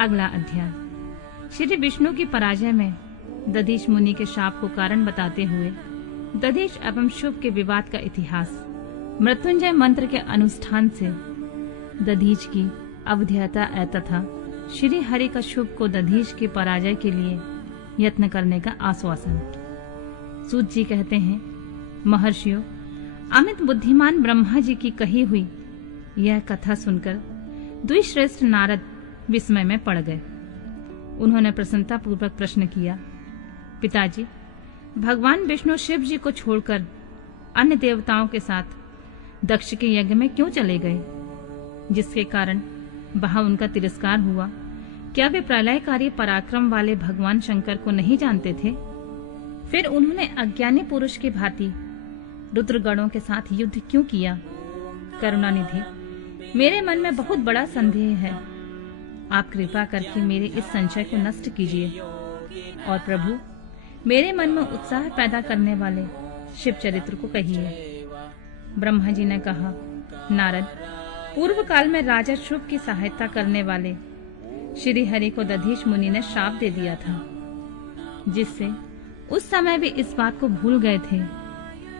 अगला अध्याय। श्री विष्णु की पराजय में दधीच मुनि के शाप को कारण बताते हुए दधीच एवं शुभ के विवाद का इतिहास। मृत्युंजय मंत्र के अनुष्ठान से दधीच की अवध्यता तथा श्री हरि का शुभ को दधीच की पराजय के लिए यत्न करने का आश्वासन। सूत जी कहते हैं, महर्षियों, अमित बुद्धिमान ब्रह्मा जी की कही हुई यह कथा सुनकर द्विश्रेष्ठ नारद विस्मय में पड़ गए। उन्होंने प्रसन्नता पूर्वक प्रश्न किया, पिताजी, भगवान विष्णु शिव जी को छोड़कर अन्य देवताओं के साथ दक्ष के यज्ञ में क्यों चले गए, जिसके कारण वहां उनका तिरस्कार हुआ? क्या वे प्रलयकारी पराक्रम वाले भगवान शंकर को नहीं जानते थे? फिर उन्होंने अज्ञानी पुरुष की भांति रुद्रगणों के साथ युद्ध क्यों किया? करुणानिधि, मेरे मन में बहुत बड़ा संदेह है। आप कृपा करके मेरे इस संशय को नष्ट कीजिए और प्रभु, मेरे मन में उत्साह पैदा करने वाले शिव चरित्र को कहिए। ब्रह्मा जी ने कहा, नारद, पूर्व काल में राजा शुभ की सहायता करने वाले श्री हरि को दधीच मुनि ने श्राप दे दिया था, जिससे उस समय वे इस बात को भूल गए थे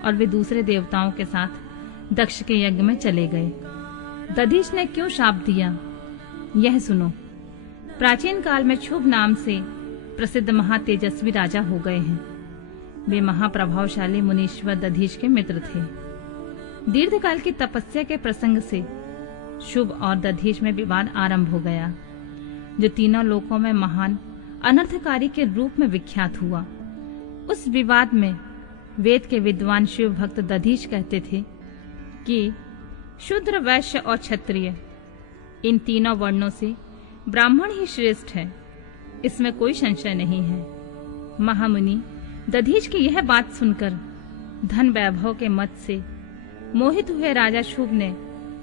और वे दूसरे देवताओं के साथ दक्ष के यज्ञ में चले गए। दधीच ने क्यों श्राप दिया, यह सुनो। प्राचीन काल में शुभ नाम से प्रसिद्ध महातेजस्वी राजा हो गए हैं। वे महाप्रभावशाली मुनीश्वर दधीच के मित्र थे। दीर्घकाल की तपस्या के प्रसंग से शुभ और दधीच में विवाद आरंभ हो गया, जो तीनों लोकों में महान अनर्थकारी के रूप में विख्यात हुआ। उस विवाद में वेद के विद्वान शिव भक्त दधीच कहते थे कि शूद्र, वैश्य और क्षत्रिय, इन तीनों वर्णों से ब्राह्मण ही श्रेष्ठ है, इसमें कोई संशय नहीं है। महामुनि दधीच की यह बात सुनकर धन वैभव के मत से मोहित हुए राजा शुभ ने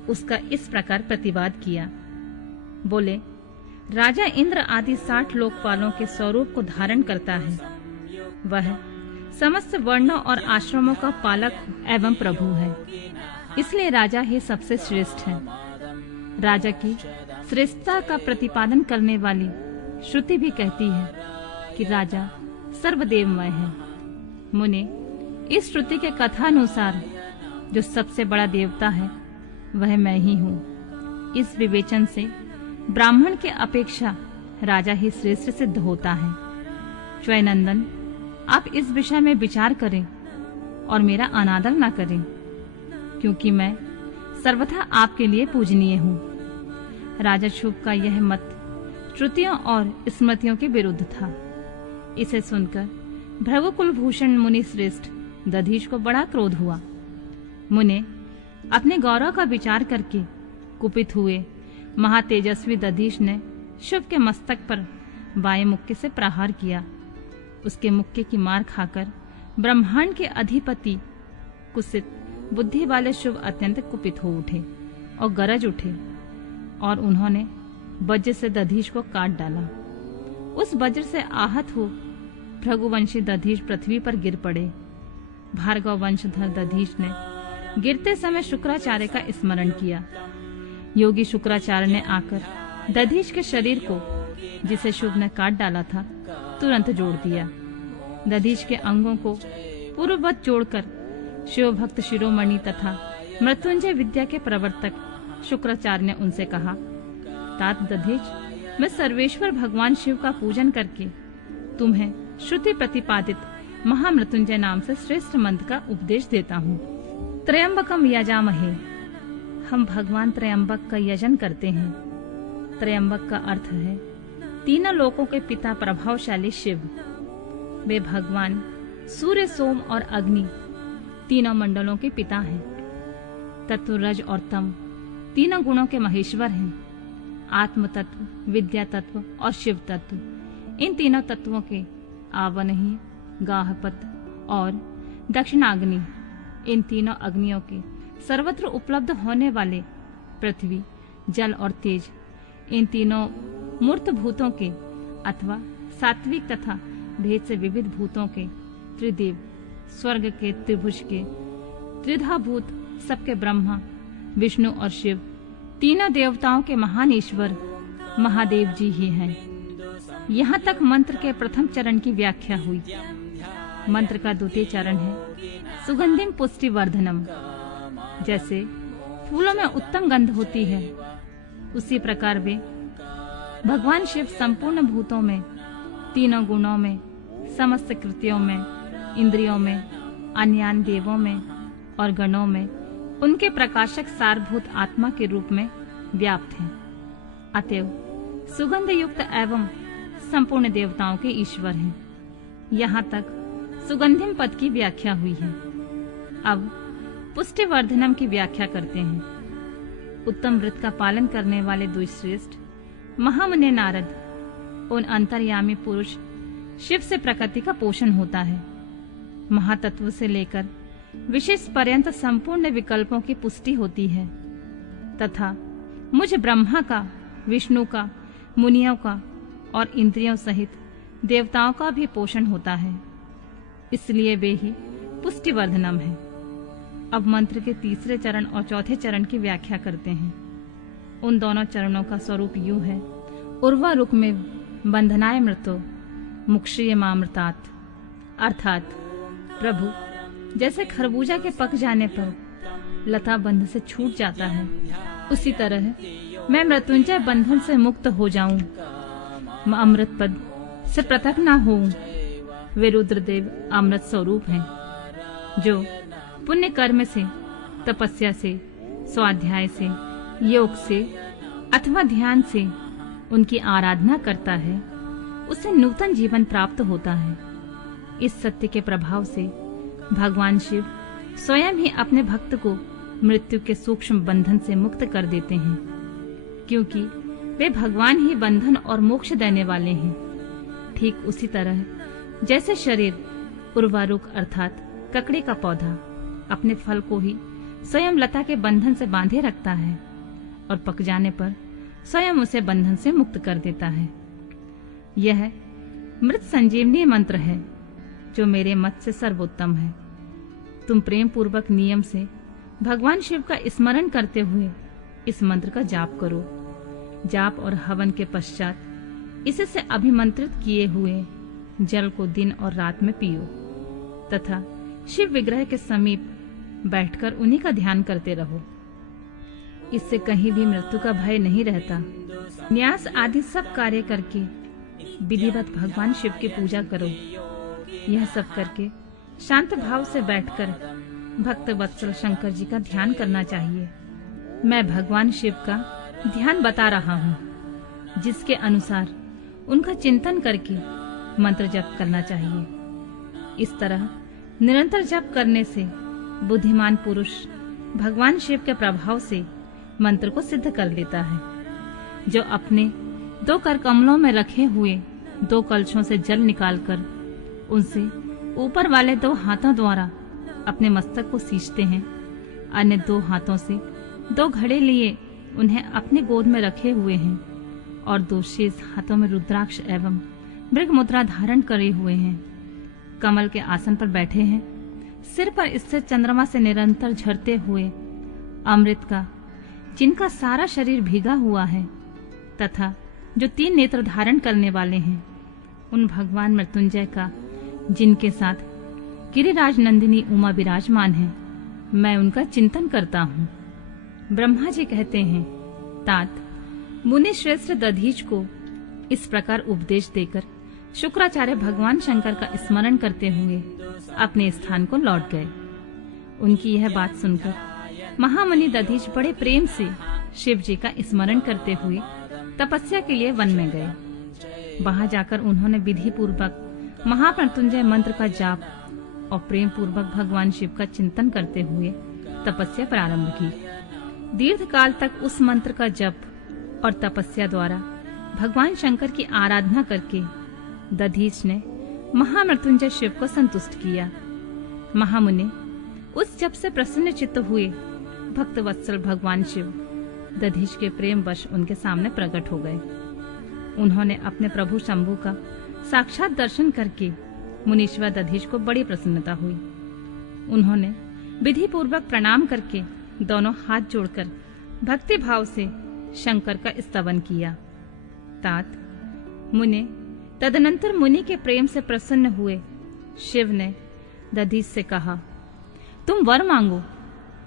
उसका इस प्रकार प्रतिवाद किया। बोले, राजा इंद्र आदि 60 लोकपालों के स्वरूप को धारण करता है। वह समस्त वर्णों और आश्रमों का पालक एवं प्रभु है, इसलिए राजा ही सबसे श्रेष्ठ है। राजा की श्रेष्ठता का प्रतिपादन करने वाली श्रुति भी कहती है कि राजा सर्वदेवमय है। मुने, इस श्रुति के कथानुसार जो सबसे बड़ा देवता है वह मैं ही हूँ। इस विवेचन से ब्राह्मण के अपेक्षा राजा ही श्रेष्ठ सिद्ध होता है। च्वयनंदन, आप इस विषय में विचार करें और मेरा अनादर न करें, क्योंकि मैं सर्वथा आपके लिए पूजनीय हूँ। राजा शुभ का यह मत श्रुतियों और स्मृतियों के विरुद्ध था। इसे सुनकर भृगुकुल भूषण मुनि श्रेष्ठ दधीच को बड़ा क्रोध हुआ। मुने, अपने गौरव का विचार करके कुपित हुए महातेजस्वी दधीच ने शुभ के मस्तक पर बाएं मुक्के से प्रहार किया। उसके मुक्के की मार खाकर ब्रह्मांड के अधिपति कुत्सित बुद्धि वाले शुभ अत्यंत कुपित हो उठे और गरज उठे और उन्होंने वज्र से दधीच को काट डाला। उस वज्र से आहत हो भृगुवंशी दधीच पृथ्वी पर गिर पड़े। भार्गव वंशधर दधीच ने गिरते समय शुक्राचार्य का स्मरण किया। योगी शुक्राचार्य ने आकर दधीच के शरीर को, जिसे शुभ ने काट डाला था, तुरंत जोड़ दिया। दधीच के अंगों को पूर्ववत जोड़कर शिव भक्त शिरोमणि तथा मृत्युंजय विद्या के प्रवर्तक शुक्राचार्य ने उनसे कहा, तात दधीच, मैं सर्वेश्वर भगवान शिव का पूजन करके तुम्हें श्रुति प्रतिपादित महामृत्युंजय नाम से श्रेष्ठ मंत्र का उपदेश देता हूँ। त्रयंबकम यजामहे, हम भगवान त्रयंबक का यजन करते हैं। त्रयंबक का अर्थ है तीनों लोकों के पिता प्रभावशाली शिव। वे भगवान सूर्य, सोम और अग्नि तीनों मंडलों के पिता हैं। तत्व, रज और तम तीनों गुणों के महेश्वर हैं। आत्म तत्व, विद्या तत्व और शिव तत्व, इन तीनों तत्वों के आवनही, गाहपत और दक्षिणाग्नि, इन तीनों अग्नियों के सर्वत्र उपलब्ध होने वाले पृथ्वी, जल और तेज, इन तीनों मूर्त भूतों के अथवा सात्विक तथा भेद से विविध भूतों के त्रिदेव, स्वर्ग के, त्रिभुज के, त्रिधा भूत, सबके ब्रह्मा, विष्णु और शिव, तीनों देवताओं के महान ईश्वर महादेव जी ही हैं। यहाँ तक मंत्र के प्रथम चरण की व्याख्या हुई। मंत्र का द्वितीय चरण है सुगंधिम पुष्टि वर्धनम। जैसे फूलों में उत्तम गंध होती है, उसी प्रकार वे भगवान शिव संपूर्ण भूतों में, तीनों गुणों में, समस्त कृतियों में, इंद्रियों में, अन्यान देवों में और गणों में उनके प्रकाशक सारभूत आत्मा के रूप में व्याप्त हैं। अतएव सुगंध युक्त एवं संपूर्ण देवताओं के ईश्वर हैं। यहाँ तक सुगंधिम पद की व्याख्या हुई है। अब पुष्टि वर्धनम की व्याख्या करते हैं। उत्तम व्रत का पालन करने वाले द्विश्रेष्ठ महामुनि नारद, उन अंतर्यामी पुरुष शिव से प्रकृति का पोषण होता है। महातत्व से लेकर विशेष पर्यंत संपूर्ण विकल्पों की पुष्टि होती है तथा मुझ ब्रह्मा का, विष्णु का, मुनियों का और इंद्रियों सहित देवताओं का भी पोषण होता है। इसलिए वे ही पुष्टिवर्धनम है। अब मंत्र के तीसरे चरण और चौथे चरण की व्याख्या करते हैं। उन दोनों चरणों का स्वरूप यूं है। उर्वारुक में बंधनाय मृतो मुक्षीय मामृतात, अर्थात प्रभु जैसे खरबूजा के पक जाने पर लता बंध से छूट जाता है, उसी तरह मैं मृत्युंजय बंधन से मुक्त हो जाऊं, मैं अमृत पद से पृथक न होऊं। वे रुद्रदेव अमृत स्वरूप हैं, जो पुण्य कर्म से, तपस्या से, स्वाध्याय से, योग से अथवा ध्यान से उनकी आराधना करता है, उसे नूतन जीवन प्राप्त होता है। इस सत्य के प्रभाव से भगवान शिव स्वयं ही अपने भक्त को मृत्यु के सूक्ष्म बंधन से मुक्त कर देते हैं, क्योंकि वे भगवान ही बंधन और मोक्ष देने वाले हैं। ठीक उसी तरह जैसे शरीर उर्वारुक अर्थात ककड़ी का पौधा अपने फल को ही स्वयं लता के बंधन से बांधे रखता है और पक जाने पर स्वयं उसे बंधन से मुक्त कर देता है। यह मृत संजीवनी मंत्र है, जो मेरे मत से सर्वोत्तम है। तुम प्रेम पूर्वक नियम से भगवान शिव का स्मरण करते हुए इस मंत्र का जाप करो। जाप और हवन के पश्चात इससे अभिमंत्रित किए हुए जल को दिन और रात में पियो तथा शिव विग्रह के समीप बैठकर उन्हीं का ध्यान करते रहो। इससे कहीं भी मृत्यु का भय नहीं रहता। न्यास आदि सब कार्य करके विधिवत भगवान शिव की पूजा करो। यह सब करके शांत भाव से बैठकर भक्त वत्सल शंकर जी का ध्यान करना चाहिए। मैं भगवान शिव का ध्यान बता रहा हूँ, जिसके अनुसार उनका चिंतन करके मंत्र जप करना चाहिए। इस तरह निरंतर जप करने से बुद्धिमान पुरुष भगवान शिव के प्रभाव से मंत्र को सिद्ध कर लेता है, जो अपने दो कर कमलों में रखे हुए दो कलशों से जल निकालकर उनसे ऊपर वाले दो हाथों द्वारा अपने मस्तक को सींचते हैं। अन्य दो हाथों से दो घड़े लिए उन्हें अपने गोद में रखे हुए हैं और दो शेष हाथों में रुद्राक्ष एवं मृग मुद्रा धारण करे हुए हैं। कमल के आसन पर बैठे हैं। सिर पर स्थित चंद्रमा से निरंतर झरते हुए अमृत का, जिनका सारा शरीर भीगा हुआ है तथा जो 3 नेत्र धारण करने वाले हैं, उन भगवान मृत्युंजय का, जिनके साथ गिरिराज नंदिनी उमा विराजमान है, मैं उनका चिंतन करता हूँ। ब्रह्मा जी कहते हैं, तात मुनि श्रेष्ठ दधीच को इस प्रकार उपदेश देकर शुक्राचार्य भगवान शंकर का स्मरण करते हुए अपने स्थान को लौट गए। उनकी यह बात सुनकर महामुनि दधीच बड़े प्रेम से शिव जी का स्मरण करते हुए तपस्या के लिए वन में गए। वहां जाकर उन्होंने विधि पूर्वक महामृत्युंजय मंत्र का जाप और प्रेम पूर्वक भगवान शिव का चिंतन करते हुए तपस्या प्रारंभ की। दीर्घ काल तक उस मंत्र का जप और तपस्या द्वारा भगवान शंकर की आराधना करके दधीच ने महामृत्युंजय शिव को संतुष्ट किया। महामुनि उस जप से प्रसन्न चित्त हुए भक्त वत्सल भगवान शिव दधीच के प्रेम वश उनके सामने प्रकट हो गए। उन्होंने अपने प्रभु शंभु का साक्षात दर्शन करके मुनीश्वर दधीच को बड़ी प्रसन्नता हुई। उन्होंने विधि पूर्वक प्रणाम करके दोनों हाथ जोड़कर भक्ति भाव से शंकर का स्तवन किया। तात मुने। तदनंतर मुनि के प्रेम से प्रसन्न हुए शिव ने दधीच से कहा, तुम वर मांगो।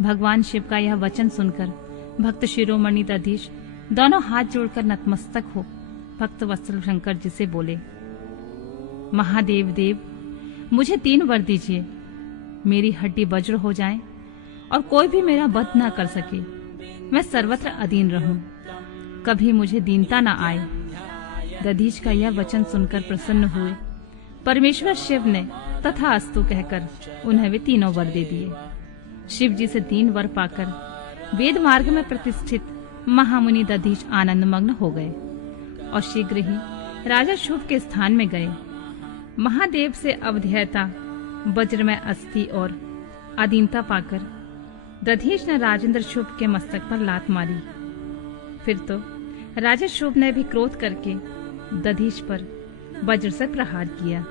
भगवान शिव का यह वचन सुनकर भक्त शिरोमणि दधीच दोनों हाथ जोड़कर नतमस्तक हो भक्त वत्सल शंकर जी से बोले, महादेव देव, मुझे 3 वर दीजिए। मेरी हड्डी वज्र हो जाए और कोई भी मेरा वध न कर सके। मैं सर्वत्र अधीन रहूं, कभी मुझे दीनता न आए। दधीच का यह वचन सुनकर प्रसन्न हुए परमेश्वर शिव ने तथास्तु कहकर उन्हें वे 3 वर दे दिए। शिव जी से 3 वर पाकर वेद मार्ग में प्रतिष्ठित महामुनि दधीच आनंद मग्न हो गए और शीघ्र ही राजा शुभ के स्थान में गए। महादेव से अवध्यता वज्र में अस्थि और अधीनता पाकर दधीच ने राजेंद्र शुभ के मस्तक पर लात मारी। फिर तो राजा शुभ ने भी क्रोध करके दधीच पर वज्र से प्रहार किया।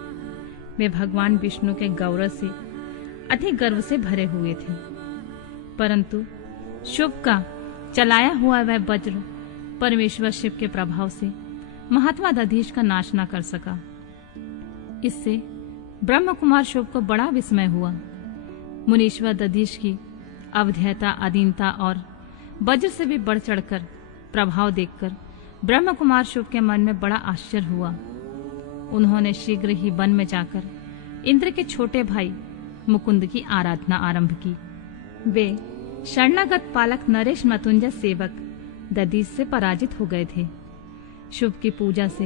वे भगवान विष्णु के गौरव से अधिक गर्व से भरे हुए थे, परंतु शुभ का चलाया हुआ वह वज्र परमेश्वर शिव के प्रभाव से महात्मा दधीच का नाश न कर सका। इससे ब्रह्म कुमार शुभ को बड़ा विस्मय हुआ। मुनीश्वर दधीच की अवध्यता, अधीनता और वज्र से भी बढ़ चढ़कर प्रभाव देखकर ब्रह्म कुमार शुभ के मन में बड़ा आश्चर्य हुआ। उन्होंने शीघ्र ही वन में जाकर इंद्र के छोटे भाई मुकुंद की आराधना आरंभ की। वे शरणागत पालक नरेश मृत्युंजय सेवक दधीच से पराजित हो गए थे। शुभ की पूजा से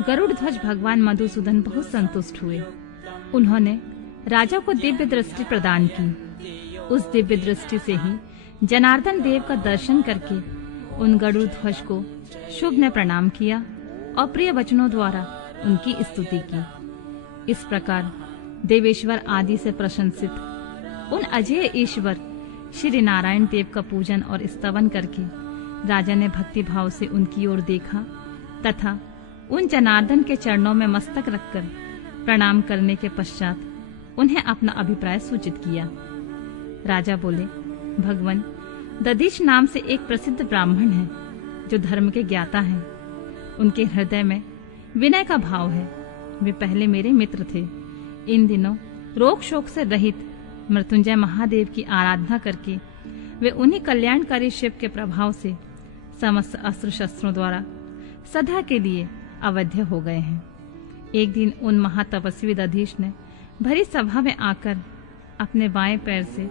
गरुड़ ध्वज भगवान मधुसूदन बहुत संतुष्ट हुए। उन्होंने राजा को दिव्य दृष्टि प्रदान की। उस दिव्य दृष्टि से ही जनार्दन देव का दर्शन करके उन गरुड़ ध्वज को शुभ ने प्रणाम किया और प्रिय वचनों द्वारा उनकी स्तुति की। इस प्रकार देवेश्वर आदि से प्रशंसित उन अजय ईश्वर श्री नारायण देव का पूजन और स्तवन करके राजा ने भक्ति भाव से उनकी ओर देखा तथा उन जनार्दन के चरणों में मस्तक रखकर प्रणाम करने के पश्चात उन्हें अपना अभिप्राय सूचित किया। राजा बोले, भगवान, दधीच नाम से एक प्रसिद्ध ब्राह्मण है जो धर्म के ज्ञाता हैं। उनके हृदय में विनय का भाव है। वे पहले मेरे मित्र थे। इन दिनों रोग शोक से रहित मृत्युंजय महादेव की आराधना करके वे उन्हीं कल्याणकारी शिव के प्रभाव से समस्त अस्त्र शस्त्रों द्वारा सदा के लिए अवध्य हो गए हैं। एक दिन उन महातपस्वी दधीच ने भरी सभा में आकर अपने बाएं पैर से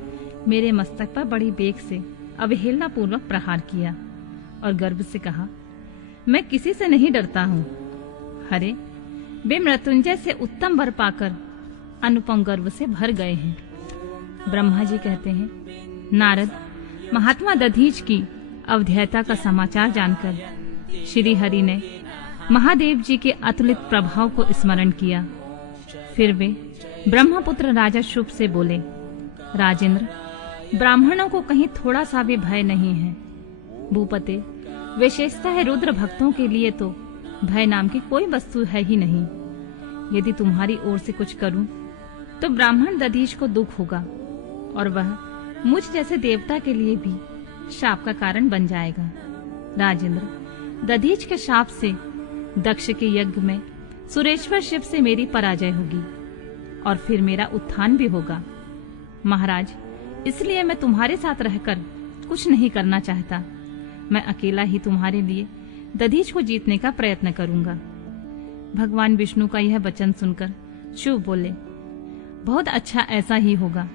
मेरे मस्तक पर बड़ी बेग से अवहेलना पूर्वक प्रहार किया और गर्व से कहा, मैं किसी से नहीं डरता हूँ। हरे, वे मृत्युंजय से उत्तम वर पाकर अनुपम गर्व से भर गए हैं। ब्रह्मा जी कहते हैं, नारद, महात्मा दधीच की अवध्यता का समाचार जानकर श्री हरि ने महादेव जी के अतुलित प्रभाव को स्मरण किया। फिर वे ब्रह्मपुत्र राजा शुभ से बोले, राजेंद्र, ब्राह्मणों को कहीं थोड़ा सा भी भय नहीं है। भूपते, विशेषतः रुद्र भक्तों के लिए तो भय नाम की कोई वस्तु है ही नहीं। यदि तुम्हारी ओर से कुछ करूं तो ब्राह्मण दधीच को दुख होगा और वह मुझ जैसे देवता के लिए भी शाप का कारण बन जाएगा। राजेंद्र, दधीच के शाप से दक्ष के यज्ञ में सुरेश्वर शिव से मेरी पराजय होगी और फिर मेरा उत्थान भी होगा। महाराज, इसलिए मैं तुम्हारे साथ रहकर कुछ नहीं करना चाहता। मैं अकेला ही तुम्हारे लिए दधीच को जीतने का प्रयत्न करूंगा। भगवान विष्णु का यह वचन सुनकर शिव बोले, बहुत अच्छा, ऐसा ही होगा।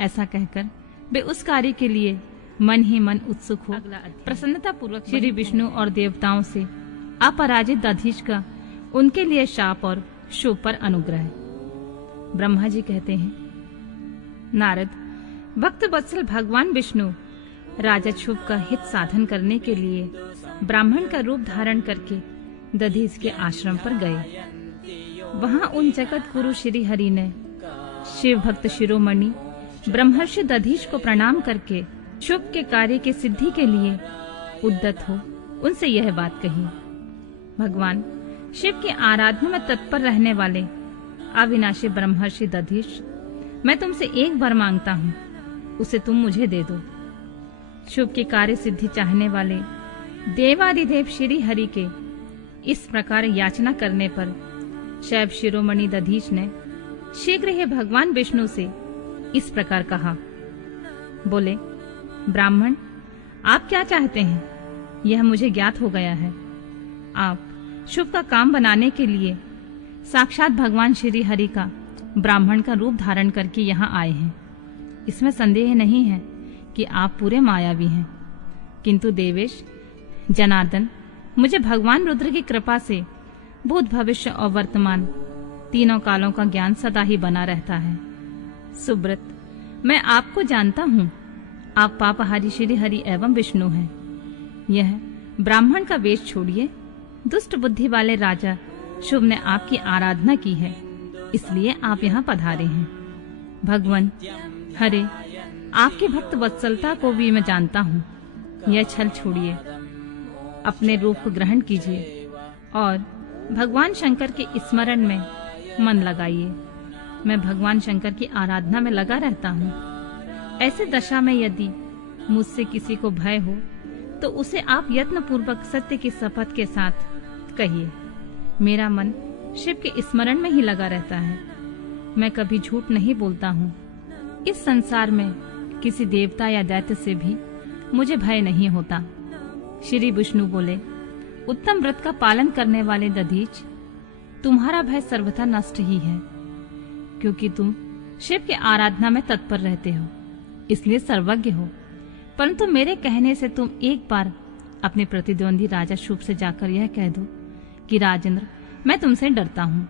ऐसा कहकर वे उस कार्य के लिए मन ही मन उत्सुक हो प्रसन्नता पूर्वक श्री विष्णु और देवताओं से अपराजित दधीच का उनके लिए शाप और शुभ पर अनुग्रह। ब्रह्मा जी कहते हैं, नारद, भक्त वत्सल भगवान विष्णु राजा शुभ का हित साधन करने के लिए ब्राह्मण का रूप धारण करके दधीच के आश्रम पर गए। वहां उन जगत गुरु श्री हरि ने शिव भक्त शिरोमणि ब्रह्मर्षि दधीच को प्रणाम करके शुभ के कार्य की सिद्धि के लिए उद्यत हो उनसे यह बात कही, भगवान शिव की आराधना में तत्पर रहने वाले अविनाशी ब्रह्मर्षि दधीच, मैं तुमसे एक वर मांगता हूँ, उसे तुम मुझे दे दो। शुभ की कार्य सिद्धि चाहने वाले देवादिदेव श्री हरि के इस प्रकार याचना करने पर शैव शिरोमणि दधीच ने शीघ्र ही भगवान विष्णु से इस प्रकार कहा। बोले, ब्राह्मण, आप क्या चाहते हैं? यह मुझे ज्ञात हो गया है। आप शुभ का काम बनाने के लिए साक्षात भगवान श्री हरि का ब्राह्मण का रूप धारण करके यहाँ आए हैं। इसमें संदेह नहीं है कि आप पूरे मायावी हैं। किंतु देवेश जनार्दन, मुझे भगवान रुद्र की कृपा से भूत, भविष्य और वर्तमान तीनों कालों का ज्ञान सदा ही बना रहता है। सुब्रत, मैं आपको जानता हूँ। आप पापहारी श्री हरि एवं विष्णु हैं। यह ब्राह्मण का वेश छोड़िए। दुष्ट बुद्धि वाले राजा शुभ ने आपकी आराधना की है, इसलिए आप यहाँ पधारे हैं। भगवान हरे, आपकी भक्त वत्सलता को भी मैं जानता हूँ। यह छल छोड़िए, अपने रूप को ग्रहण कीजिए और भगवान शंकर के स्मरण में मन लगाइए। मैं भगवान शंकर की आराधना में लगा रहता हूँ। ऐसे दशा में यदि मुझसे किसी को भय हो तो उसे आप यत्न पूर्वक सत्य की शपथ के साथ कहिए। मेरा मन शिव के स्मरण में ही लगा रहता है। मैं कभी झूठ नहीं बोलता हूँ। इस संसार में किसी देवता या दैत्य से भी मुझे भय नहीं होता। श्री विष्णु बोले, उत्तम व्रत का पालन करने वाले दधीच, तुम्हारा भय सर्वथा नष्ट ही है, क्योंकि तुम शिव की आराधना में तत्पर रहते हो, इसलिए सर्वज्ञ हो। परंतु मेरे कहने से तुम एक बार अपने प्रतिद्वंदी राजा शुभ से जाकर यह कह दो कि राजेंद्र, मैं तुमसे डरता हूँ।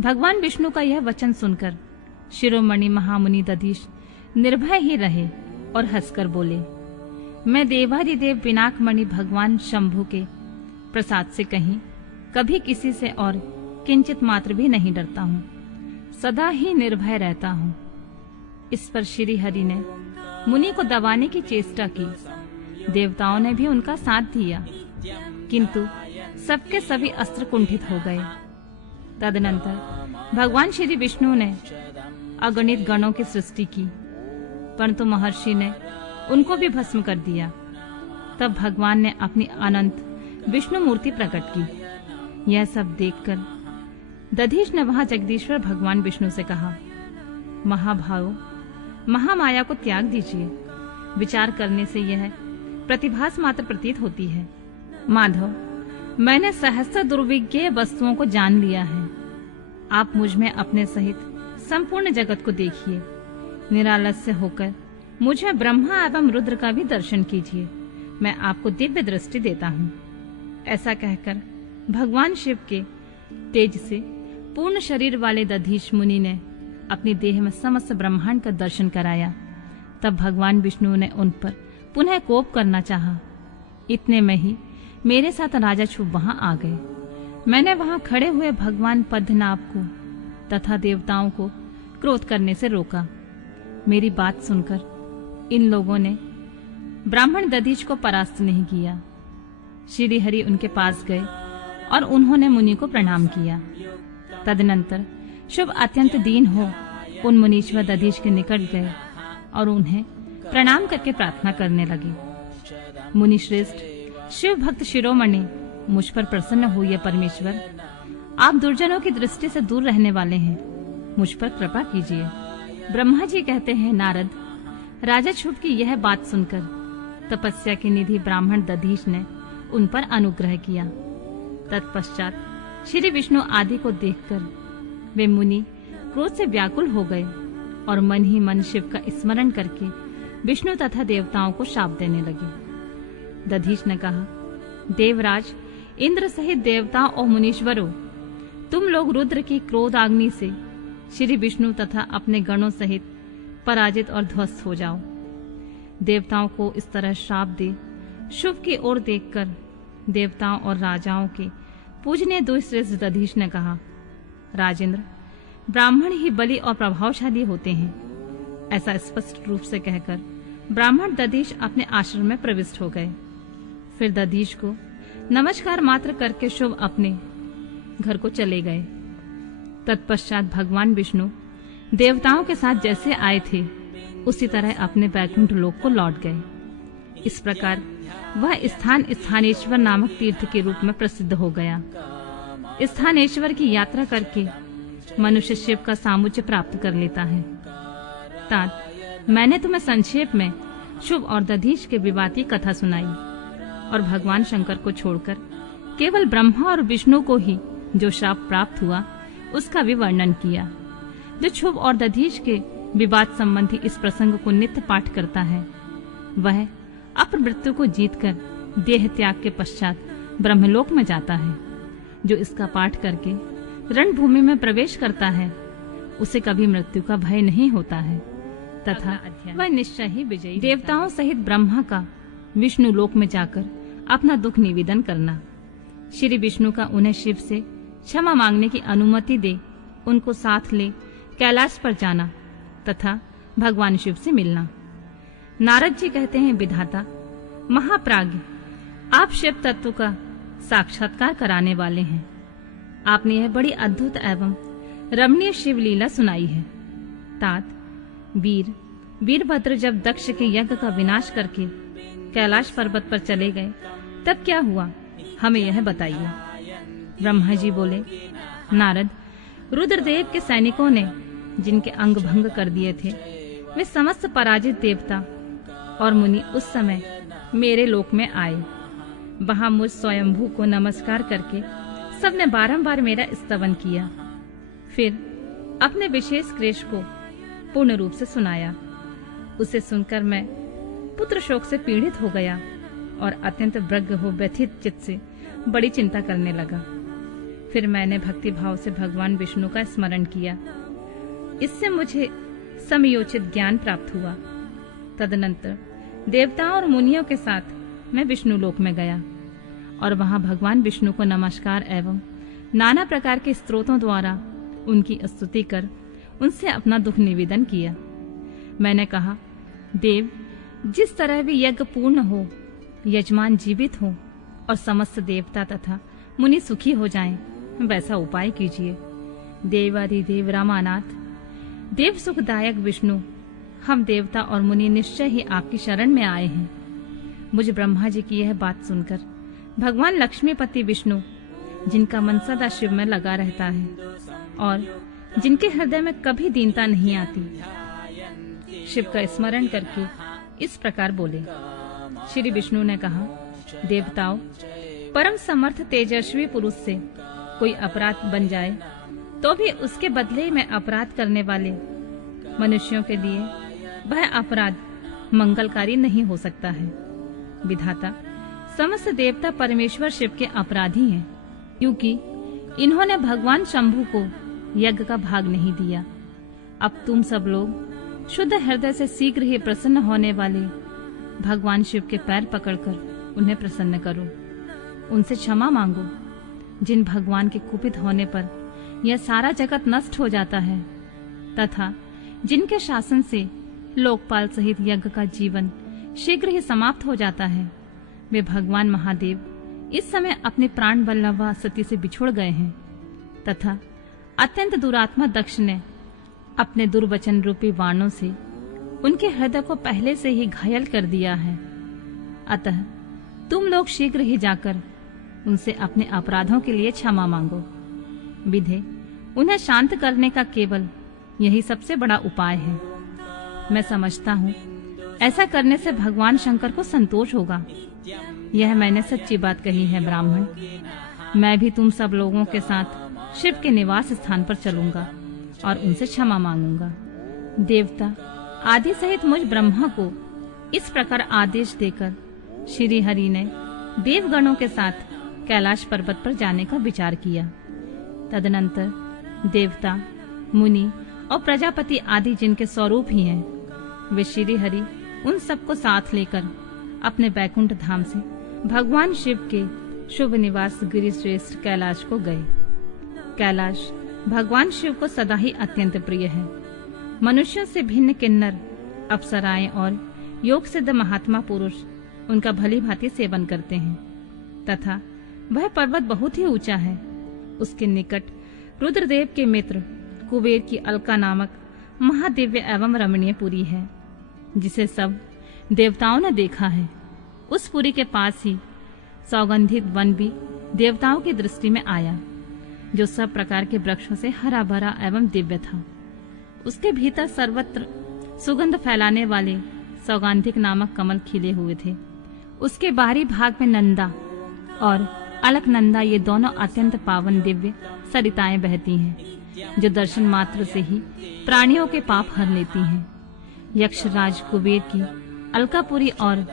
भगवान विष्णु का यह वचन सुनकर शिरोमणि महामुनि दधीच निर्भय ही रहे और हंसकर बोले, मैं देवाधिदेव पिनाकमणि भगवान शंभु के प्रसाद से कहीं कभी किसी से और किंचित मात्र भी नहीं डरता हूँ। सदा ही निर्भय रहता हूँ। इस पर श्री हरि ने मुनि को दबाने की चेष्टा की। देवताओं ने भी उनका साथ दिया, किंतु सबके सभी अस्त्र कुंठित हो गए। तदनंतर भगवान श्री विष्णु ने अगणित गणों की सृष्टि की, परंतु महर्षि ने उनको भी भस्म कर दिया। तब भगवान ने अपनी अनंत विष्णु मूर्ति प्रकट की। यह सब देखकर दधीच ने वहां जगदीश्वर भगवान विष्णु से कहा, महाभाव, महामाया को त्याग दीजिए। विचार करने से यह प्रतिभास मात्र प्रतीत होती है। माधव, मैंने सहस्त्र दुर्विज्ञेय वस्तुओं को जान लिया है। आप मुझ में अपने सहित संपूर्ण जगत को देखिए। निरालस्य होकर मुझे ब्रह्मा एवं रुद्र का भी दर्शन कीजिए। मैं आपको दिव्य दृष्टि देता हूँ। ऐसा कहकर भगवान शिव के तेज से पूर्ण शरीर वाले दधीच मुनि ने अपनी देह में समस्त ब्रह्मांड का दर्शन कराया। तब भगवान विष्णु ने उन पर पुनः कोप करना चाहा। इतने में ही मेरे साथ राजा शुभ वहां आ गए। मैंने वहां खड़े हुए भगवान पद्मनाभ को तथा देवताओं को क्रोध करने से रोका। मेरी बात सुनकर इन लोगों ने ब्राह्मण दधीच को परास्त नहीं किया। श्री हरि उनके पास गए और उन्होंने मुनि को प्रणाम किया। तदनंतर शुभ अत्यंत दीन हो उन मुनीश्वर दधीच के निकट गए और उन्हें प्रणाम करके प्रार्थना करने लगे। मुनि श्रेष्ठ, शिव भक्त शिरोमणि, मुझ पर प्रसन्न हुए परमेश्वर। आप दुर्जनों की दृष्टि से दूर रहने वाले हैं, मुझ पर कृपा कीजिए। ब्रह्मा जी कहते हैं, नारद, राजा शुभ की यह बात सुनकर तपस्या के निधि ब्राह्मण दधीच ने उन पर अनुग्रह किया। तत्पश्चात श्री विष्णु आदि को देखकर वे मुनि क्रोध से व्याकुल हो गए और मन ही मन शिव का स्मरण करके विष्णु तथा देवताओं को शाप देने लगे। दधीच ने कहा, देवराज, इंद्र सहित देवताओं और मुनीश्वरों, तुम लोग रुद्र की क्रोधाग्नि से श्री विष्णु तथा अपने गणों सहित पराजित और ध्वस्त हो जाओ। देवताओं को इस तरह श्राप दे शुभ की ओर देखकर देवताओं और राजाओं के पूजनीय दुश्रेष्ठ दधीच ने कहा, राजेंद्र, ब्राह्मण ही बलि और प्रभावशाली होते हैं। ऐसा स्पष्ट रूप से कहकर ब्राह्मण दधीच अपने आश्रम में प्रविष्ट हो गए। फिर दधीच को नमस्कार मात्र करके शुभ अपने घर को चले गए। तत्पश्चात भगवान विष्णु देवताओं के साथ जैसे आए थे उसी तरह अपने वैकुंठ लोक को लौट गए। इस प्रकार वह स्थान स्थानेश्वर नामक तीर्थ के रूप में प्रसिद्ध हो गया। स्थानेश्वर की यात्रा करके मनुष्य शिव का सामुज्य प्राप्त कर लेता है। तात, मैंने तुम्हें संक्षेप में शुभ और दधीच के विवाद की कथा सुनाई और भगवान शंकर को छोड़कर केवल ब्रह्मा और विष्णु को ही जो शाप प्राप्त हुआ उसका भी वर्णन किया। जो शुभ और दधीच के विवाद संबंधी इस प्रसंग को नित्य पाठ करता है वह अपमृत्यु को जीतकर देह त्याग के पश्चात ब्रह्मलोक में जाता है। जो इसका पाठ करके रणभूमि में प्रवेश करता है उसे कभी मृत्यु का भय नहीं होता है तथा वह निश्चय ही विजयी। देवताओं सहित ब्रह्मा का विष्णु लोक में जाकर अपना दुख निवेदन करना, श्री विष्णु का उन्हें शिव से क्षमा मांगने की अनुमति दे उनको साथ ले कैलाश पर जाना तथा भगवान शिव से मिलना। नारद जी कहते हैं, विधाता महाप्राज्ञ, आप शिव तत्व का साक्षात्कार कराने वाले हैं। आपने यह बड़ी अद्भुत एवं रमणीय शिव लीला सुनाई है। तात, वीरभद्र जब दक्ष के यज्ञ का विनाश करके कैलाश पर्वत पर चले गए तब क्या हुआ, हमें यह बताइए। ब्रह्मा जी बोले, नारद, रुद्रदेव के सैनिकों ने जिनके अंग भंग कर दिए थे वे समस्त पराजित देवता और मुनि उस समय मेरे लोक में आए। वहां मुझ स्वयंभू को नमस्कार करके सबने बारंबार मेरा स्तवन किया। फिर अपने विशेष क्लेश को पूर्ण रूप से सुनाया। उसे सुनकर मैं पुत्र शोक से पीड़ित हो गया और अत्यंत व्यग्र हो व्यथित चित्त से बड़ी चिंता करने लगा। फिर मैंने भक्ति भाव से भगवान विष्णु का स्मरण किया। इससे मुझे समयोचित ज्ञान प्राप्त हुआ। तदनंतर देवताओं और मुनियों के साथ मैं विष्णु लोक में गया और वहां भगवान विष्णु को नमस्कार एवं नाना प्रकार के स्तोत्रों द्वारा उनकी स्तुति कर उनसे अपना दुख निवेदन किया। मैंने कहा, देव, जिस तरह भी यज्ञ पूर्ण हो, यजमान जीवित हो और समस्त देवता तथा मुनि सुखी हो जाएं, वैसा उपाय कीजिए। देवादिदेव रामानाथ, देव सुखदायक विष्णु, हम देवता और मुनि निश्चय ही आपकी शरण में आए हैं। मुझे ब्रह्मा जी की यह बात सुनकर भगवान लक्ष्मीपति विष्णु, जिनका मन सदा शिव में लगा रहता है और जिनके हृदय में कभी दीनता नहीं आती, शिव का स्मरण करके इस प्रकार बोले। श्री विष्णु ने कहा, देवताओं, परम समर्थ तेजस्वी पुरुष से कोई अपराध बन जाए तो भी उसके बदले में अपराध करने वाले मनुष्यों के लिए वह अपराध मंगलकारी नहीं हो सकता है। विधाता, समस्त देवता परमेश्वर शिव के अपराधी हैं, क्योंकि इन्होंने भगवान शंभु को यज्ञ का भाग नहीं दिया। अब तुम सब लोग शुद्ध हृदय से शीघ्र ही प्रसन्न होने वाले भगवान शिव के पैर पकड़कर उन्हें प्रसन्न करो, उनसे क्षमा मांगो। जिन भगवान के कुपित होने पर यह सारा जगत नष्ट हो जाता है तथा जिनके शासन से लोकपाल सहित यज्ञ का जीवन शीघ्र ही समाप्त हो जाता है, वे भगवान महादेव इस समय अपने प्राण वल्लभा सती से बिछुड़ गए हैं तथा अत्यंत दुरात्मा दक्ष ने अपने दुर्वचन रूपी बाणों से उनके हृदय को पहले से ही घायल कर दिया है। अतः तुम लोग शीघ्र ही जाकर उनसे अपने अपराधों के लिए क्षमा मांगो। विधे, उन्हें शांत करने का केवल यही सबसे बड़ा उपाय है। मैं समझता हूँ ऐसा करने से भगवान शंकर को संतोष होगा। यह मैंने सच्ची बात कही है ब्राह्मण। मैं भी तुम सब लोगों के साथ शिव के निवास स्थान पर चलूंगा और उनसे क्षमा मांगूंगा। देवता आदि सहित मुझ ब्रह्मा को इस प्रकार आदेश देकर श्री हरि ने देवगणों के साथ कैलाश पर्वत पर जाने का विचार किया। तदनंतर देवता, मुनि और प्रजापति आदि जिनके स्वरूप ही हैं, वे श्री हरि उन सबको साथ लेकर अपने बैकुंठ धाम से भगवान शिव के शुभ निवास गिरिश्रेष्ठ कैलाश को गए। कैलाश भगवान शिव को सदा ही अत्यंत प्रिय है। मनुष्यों से भिन्न किन्नर, अप्सराएं और योग सिद्ध महात्मा पुरुष उनका भली भांति सेवन करते हैं तथा वह पर्वत बहुत ही ऊंचा है। उसके निकट रुद्रदेव के मित्र कुबेर की अलका नामक महादिव्य एवं रमणीय पुरी है, जिसे सब देवताओं ने देखा है। उस पुरी के पास ही सौगंधित वन भी देवताओं की दृष्टि में आया, जो सब प्रकार के वृक्षों से हरा भरा एवं दिव्य था। उसके भीतर सर्वत्र सुगंध फैलाने वाले सौगंधिक नामक कमल खिले हुए थे। उसके बाहरी भाग में नंदा और अलकनंदा, ये दोनों अत्यंत पावन दिव्य सरिताएं बहती हैं, जो दर्शन मात्र से ही प्राणियों के पाप हर लेती हैं। यक्षराज कुबेर की अलकापुरी और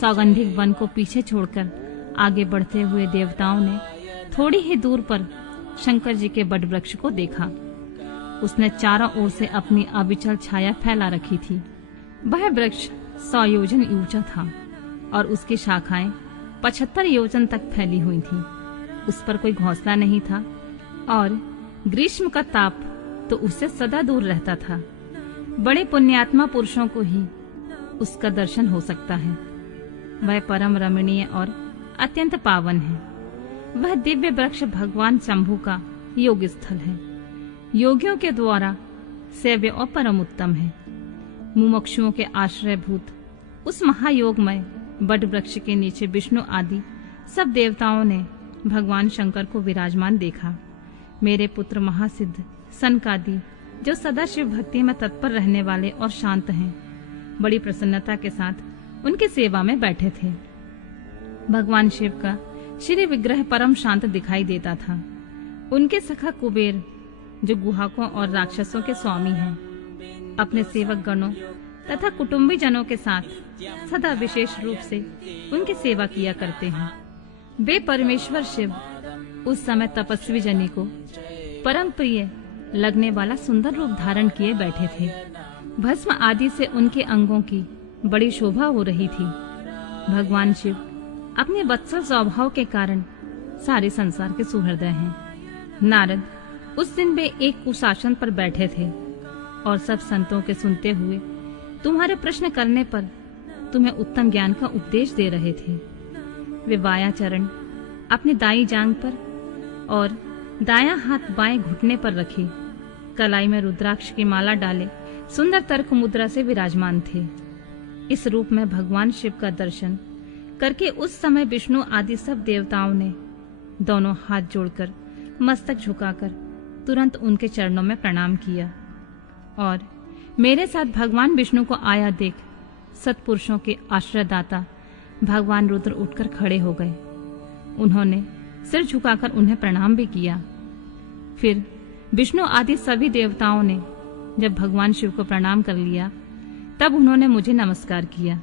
सौगंधिक वन को पीछे छोड़कर आगे बढ़ते हुए देवताओं ने थोड़ी ही दूर पर शंकर जी के बट वृक्ष को देखा। उसने चारों ओर से अपनी अविचल छाया फैला रखी थी। वह वृक्ष 100 योजन ऊंचा था और उसकी शाखाएं 75 योजन तक फैली हुई थी। उस पर कोई घोंसला नहीं था और ग्रीष्म का ताप तो उससे सदा दूर रहता था। बड़े पुण्यात्मा पुरुषों को ही उसका दर्शन हो सकता है। वह परम रमणीय और अत्यंत पावन है। वह दिव्य वृक्ष भगवान शंभु का योग स्थल है, योगियों के द्वारा सेव्य और परम उत्तम है। मुमुक्षुओं के आश्रयभूत उस महायोगमय बट वृक्ष के नीचे विष्णु आदि सब देवताओं ने भगवान शंकर को विराजमान देखा। मेरे पुत्र महासिद्ध सनकादि, जो सदा शिव भक्ति में तत्पर रहने वाले और शांत हैं, बड़ी प्रसन्नता के साथ उनकी सेवा में बैठे थे। भगवान शिव का श्री विग्रह परम शांत दिखाई देता था। उनके सखा कुबेर, जो गुहाकों और राक्षसों के स्वामी हैं, अपने सेवक गणों तथा कुटुंबी जनों के साथ सदा विशेष रूप से उनकी सेवा किया करते हैं। वे परमेश्वर शिव उस समय तपस्वी जनी को परम प्रिय लगने वाला सुंदर रूप धारण किए बैठे थे। भस्म आदि से उनके अंगों की बड़ी शोभा हो रही थी। भगवान शिव अपने वत्सल स्वभाव के कारण सारे संसार के सुहृदय हैं। नारद उस दिन वे एक कुशासन पर बैठे थे और सब संतों के सुनते हुए तुम्हारे प्रश्न करने पर तुम्हें उत्तम ज्ञान का उपदेश दे रहे थे। वे बायां चरण अपनी दाई जांघ पर और दायां हाथ बाएं घुटने पर रखे, कलाई में रुद्राक्ष की माला डाले सुंदर तर्क मुद्रा से विराजमान थे। इस रूप में भगवान शिव का दर्शन करके उस समय विष्णु आदि सब देवताओं ने दोनों हाथ जोड़कर मस्तक झुकाकर तुरंत उनके चरणों में प्रणाम किया और मेरे साथ भगवान विष्णु को आया देख सत्पुरुषों के आश्रयदाता भगवान रुद्र उठकर खड़े हो गए। उन्होंने सिर झुकाकर उन्हें प्रणाम भी किया। फिर विष्णु आदि सभी देवताओं ने जब भगवान शिव को प्रणाम कर लिया, तब उन्होंने मुझे नमस्कार किया।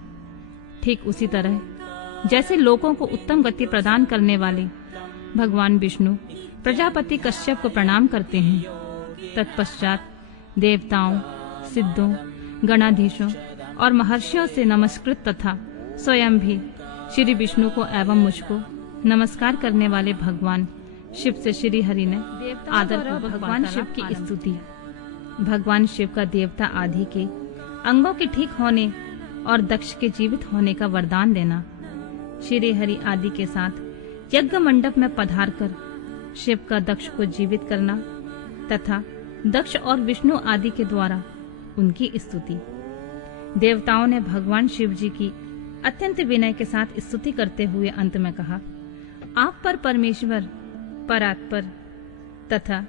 ठीक उसी तरह जैसे लोगों को उत्तम गति प्रदान करने वाले भगवान विष्णु प्रजापति कश्यप को प्रणाम करते हैं, तत्पश्चात देवताओं, सिद्धों, गणाधीशों और महर्षियों से नमस्कृत तथा स्वयं भी श्री विष्णु को एवं मुझको नमस्कार करने वाले भगवान शिव से श्री हरि ने आदरपूर्वक भगवान शिव की स्तुति, भगवान शिव का देवता आदि के अंगों के ठीक होने और दक्ष के जीवित होने का वरदान देना, श्री हरि आदि के साथ यज्ञ मंडप में पधार कर शिव का दक्ष को जीवित करना तथा दक्ष और विष्णु आदि के द्वारा उनकी स्तुति। देवताओं ने भगवान शिव जी की अत्यंत विनय के साथ स्तुति करते हुए अंत में कहा, आप पर परमेश्वर परात्पर तथा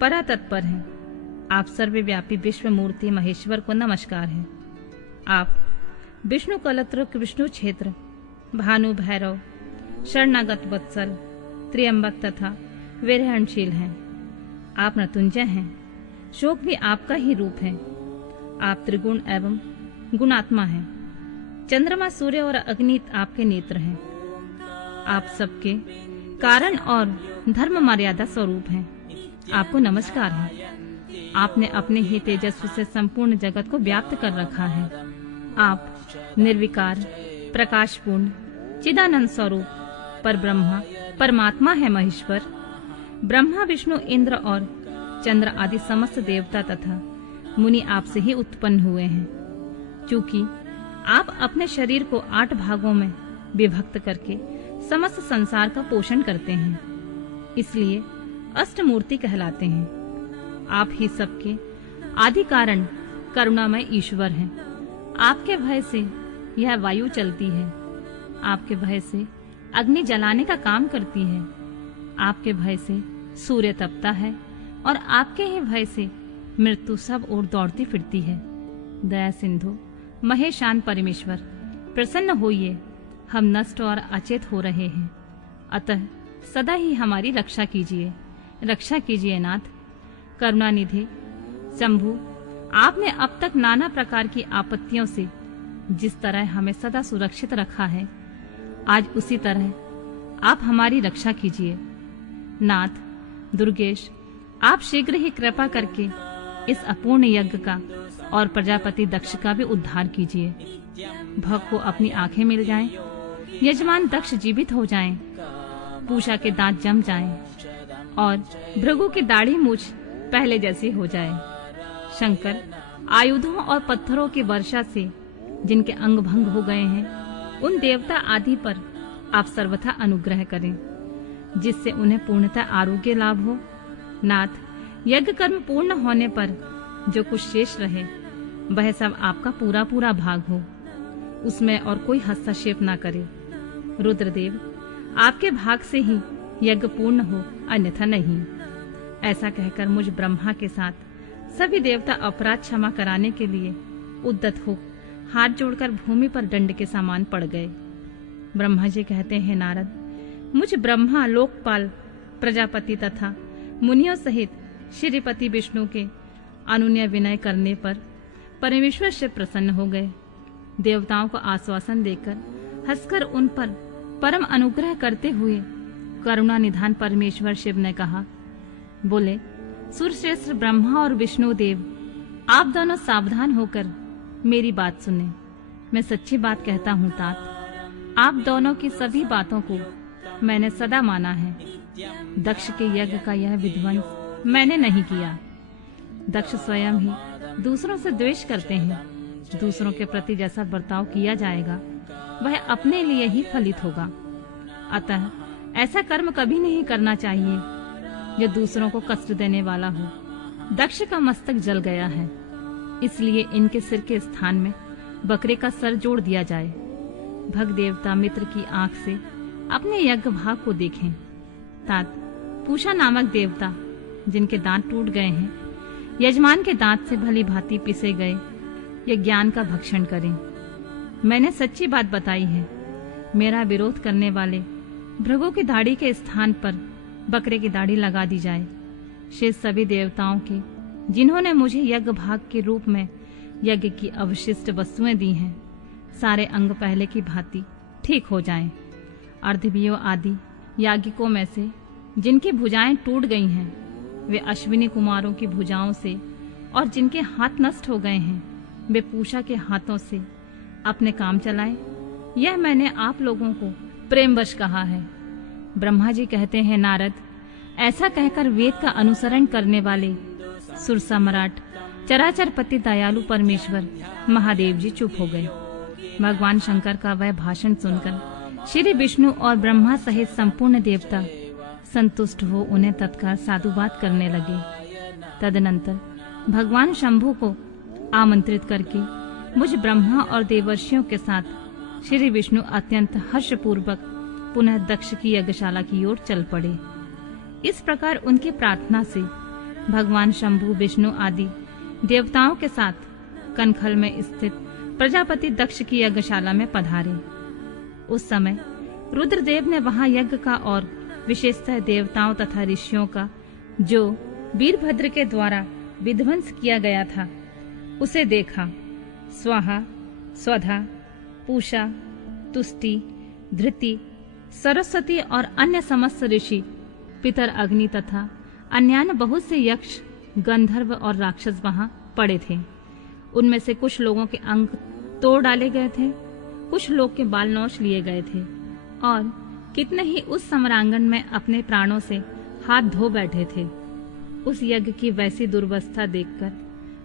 परातत्पर हैं। आप सर्वव्यापी विश्व मूर्ति महेश्वर को नमस्कार है। आप विष्णु कलत्रक, विष्णु क्षेत्र, भानु भैरव, शरणागत वत्सल, त्र्यंबक तथा विरहणशील हैं। आप मृत्युंजय हैं। शोक भी आपका ही रूप है। आप त्रिगुण एवं गुणात्मा हैं। चंद्रमा, सूर्य और अग्नि आपके नेत्र हैं। आप सबके कारण और धर्म मर्यादा स्वरूप हैं। आपको नमस्कार है। आपने अपने ही तेजस्व से संपूर्ण जगत को व्याप्त कर रखा है। आप निर्विकार, प्रकाशपूर्ण, चिदानंद स्वरूप पर ब्रह्मा परमात्मा है महेश्वर। ब्रह्मा, विष्णु, इंद्र और चंद्र आदि समस्त देवता तथा मुनि आपसे ही उत्पन्न हुए हैं। क्योंकि आप अपने शरीर को 8 भागों में विभक्त करके समस्त संसार का पोषण करते हैं, इसलिए अष्टमूर्ति कहलाते हैं। आप ही सबके आदि कारण करुणामय ईश्वर हैं। आपके भय से यह वायु चलती है। आपके भय से अग्नि जलाने का काम करती है। आपके भय से सूर्य तपता है और आपके ही भय से मृत्यु सब ओर दौड़ती फिरती है। दया सिंधु महेशान परमेश्वर, प्रसन्न होइए, हम नष्ट और अचेत हो रहे हैं, अतः सदा ही हमारी रक्षा कीजिए, रक्षा कीजिए नाथ। करुणानिधि शंभु, आपने अब तक नाना प्रकार की आपत्तियों से जिस तरह हमें सदा सुरक्षित रखा है, आज उसी तरह आप हमारी रक्षा कीजिए। नाथ दुर्गेश, आप शीघ्र ही कृपा करके इस अपूर्ण यज्ञ का और प्रजापति दक्ष का भी उद्धार कीजिए। भक्त को अपनी आंखें मिल जाएं, यजमान दक्ष जीवित हो जाएं, पूषा के दांत जम जाएं और भृगु की दाढ़ी मूछ पहले जैसी हो जाए। शंकर, आयुधों और पत्थरों की वर्षा से जिनके अंग भंग हो गए हैं, उन देवता आदि पर आप सर्वथा अनुग्रह करें, जिससे उन्हें पूर्णतः आरोग्य लाभ हो। नाथ, यज्ञ कर्म पूर्ण होने पर जो कुछ शेष रहे, वह सब आपका पूरा पूरा भाग हो, उसमें और कोई हस्तक्षेप ना करे। रुद्रदेव, आपके भाग से ही यज्ञ पूर्ण हो, अन्यथा नहीं। ऐसा कहकर मुझ ब्रह्मा के साथ सभी देवता अपराध क्षमा कराने के लिए उद्यत हो हाथ जोड़कर भूमि पर दंड के समान पड़ गए। ब्रह्मा जी कहते हैं, नारद, मुझ ब्रह्मा, लोकपाल, प्रजापति तथा मुनियों सहित श्रीपति विष्णु के अनुनय विनय करने पर परमेश्वर शिव प्रसन्न हो गए। देवताओं को आश्वासन देकर हंसकर उन पर परम अनुग्रह करते हुए करुणा निधान परमेश्वर शिव ने कहा, बोले, सुरश्रेष्ठ ब्रह्मा और विष्णु देव, आप दोनों सावधान होकर मेरी बात सुने। मैं सच्ची बात कहता हूँ तात, आप दोनों की सभी बातों को मैंने सदा माना है। दक्ष के यज्ञ का यह विध्वंस मैंने नहीं किया। दक्ष स्वयं ही दूसरों से द्वेष करते हैं। दूसरों के प्रति जैसा बर्ताव किया जाएगा, वह अपने लिए ही फलित होगा। अतः ऐसा कर्म कभी नहीं करना चाहिए जो दूसरों को कष्ट देने वाला हो। दक्ष का मस्तक जल गया है, इसलिए इनके सिर के स्थान में बकरे का सर जोड़ दिया जाए। भग देवता मित्र की आंख से अपने यज्ञ भाग को देखें। तात, पूषा नामक देवता जिनके दांत टूट गए हैं, यजमान के दांत से भली भांति पिसे गए ये ज्ञान का भक्षण करें। मैंने सच्ची बात बताई है। मेरा विरोध करने वाले भृगु की दाढ़ी के स्थान पर बकरे की दाढ़ी लगा दी जाए। शेष सभी देवताओं के जिन्होंने मुझे यज्ञ भाग के रूप में यज्ञ की अवशिष्ट वस्तुएं दी हैं, सारे अंग पहले की भांति ठीक हो जाएं। अर्धवीयों आदि याज्ञिकों में से जिनकी भुजाएं टूट गई हैं, वे अश्विनी कुमारों की भुजाओं से, और जिनके हाथ नष्ट हो गए हैं, वे पूषा के हाथों से अपने काम चलाएं। यह मैंने आप लोगों को प्रेमवश कहा है। ब्रह्मा जी कहते हैं, नारद, ऐसा कहकर वेद का अनुसरण करने वाले सुर सम्राट चराचर पति दयालु परमेश्वर महादेव जी चुप हो गए। भगवान शंकर का वह भाषण सुनकर श्री विष्णु और ब्रह्मा सहित संपूर्ण देवता संतुष्ट हो उन्हें तत्काल साधुवाद करने लगे। तदनंतर भगवान शंभु को आमंत्रित करके मुझ ब्रह्मा और देवर्षियों के साथ श्री विष्णु अत्यंत हर्षपूर्वक पुनः दक्ष की यज्ञशाला की ओर चल पड़े। इस प्रकार उनकी प्रार्थना से भगवान शंभु, विष्णु आदि देवताओं के साथ कनखल में स्थित प्रजापति दक्ष की यज्ञशाला में पधारे। उस समय रुद्रदेव ने वहां यज्ञ का और विशेषतः देवताओं तथा ऋषियों का जो वीरभद्र के द्वारा विध्वंस किया गया था, उसे देखा। स्वाहा, स्वधा, पूषा, तुष्टि, धृति, सरस्वती और अन्य समस्त ऋषि, पितर अग्नि तथा अन्यान्य बहुत से यक्ष, गंधर्व और राक्षस वहां पड़े थे। उनमें से कुछ लोगों के अंग तोड़ डाले गए थे, कुछ लोग के बाल नौच लिए गए थे, और कितने ही उस समरांगण में अपने प्राणों से हाथ धो बैठे थे। उस यज्ञ की वैसी दुर्वस्था देखकर